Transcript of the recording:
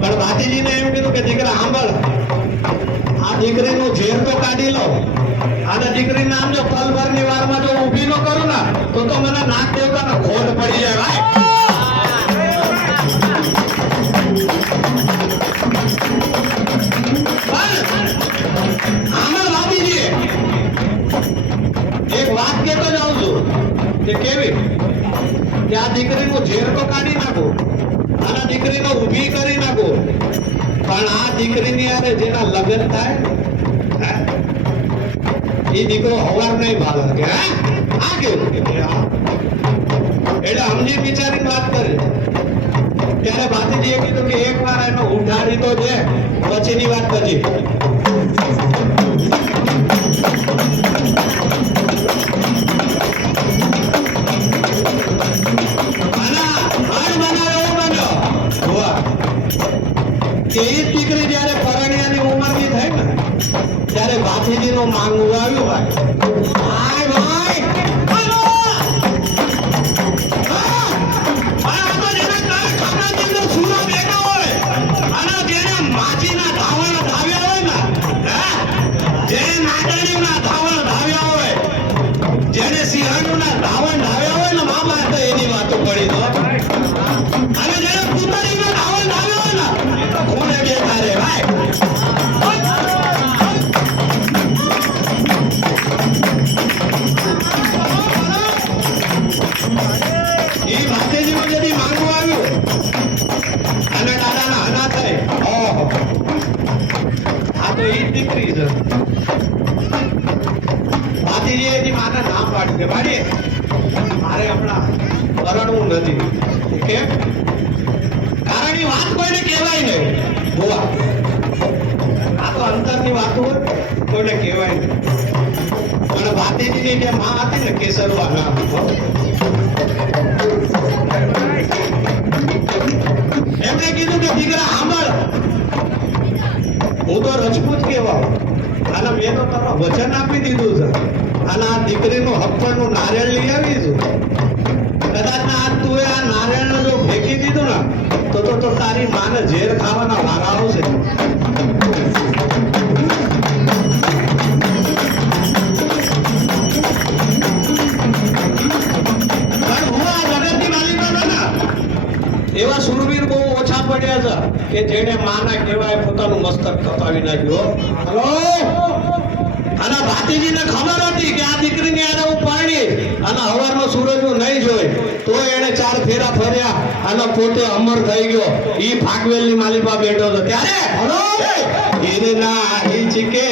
પણ ભાતીજીને એમ કીધું કે દીકરા સાંભળ દીકરીનું ઝેર તો કાઢી લો અને દીકરી નામ જો પલભરની વારમાં જો ઊભી ન કરું ને તો મને નાગ દેવતાનો ખોટ પડી જાય ભાઈ. આમાં લાદીજી એક વાત કહેતો જાઉં છું કે કેવી કે આ દીકરીનું ઝેર તો કાઢી નાખો અને દીકરીને ઊભી કરી નાખો પણ આ દીકરીની યારે જેના લગ્ન થાય એ દીકરો હવાર નહીં ભાવે કે આ કેવું એટલે સમજી વિચારીને વાત કરી ત્યારે ભાતીજીએ કીધું કે એક વાર એનો ઉઠાડી તો છે પછીની વાત પછી. દીકરી જયારે પરણિયાની ઉંમરની થઈ ને ત્યારે ભાતીજી નું માંગવું આવ્યું ભાઈ. જેને સિંહણું ના ધાવણ ધાવ્યા હોય ને મામા તો એની વાતો પડી દો અને જેને પુતળી ના ધાવણ ધાવ્યા હોય ને તો ખૂણે બેઠા રે ભાઈ. એ ભાતીજીનું যদি માંગવું આવ્યું અને દાદાના હના થાય ઓહો આ તો ઈ દીકરી છે. ભાતીજીએ એની માને નામ પાડી દે ભાઈ મારે હમણાં પરણવું નથી. કેમ? કારણ એ વાત કોઈને કહેવાય નહીં બોલા આ તો અંતરની વાત હોય કોઈને કહેવાય નહીં. પણ ભાતીજીની જે માં હતી ને કેસરવા નામ એમણે કીધું કે દીકરા સાંભળ હું તો રજપૂત કહેવાઉં અને મેં તો તારો વચન આપી દીધું છે અને આ દીકરીનું હપ્પણનું નારિયેળ લઈ આવી છું. કદાચ ના આજ તું આ નારિયેળને જો ફેંકી દીધું ને તો તારી માને ઝેર ખાવાના વારા આવશે. એવા સુરવીર બહુ ઓછા પડ્યા છે કે જેને માના કહેવાય પોતાનું મસ્તક કપાવી નાખ્યું. હલો અને ભાતીજીને ખબર હતી કે આ દીકરીને આને હું પરણી અને હવારનો સૂરજ હું નહીં જોઈ તો એને 4 ફેરા ફર્યા અને પોતે અમર થઈ ગયો. ઈ ભાગવેલની માલિપા બેઠો હતો ત્યારે હલો એને ના ઈ ચીકે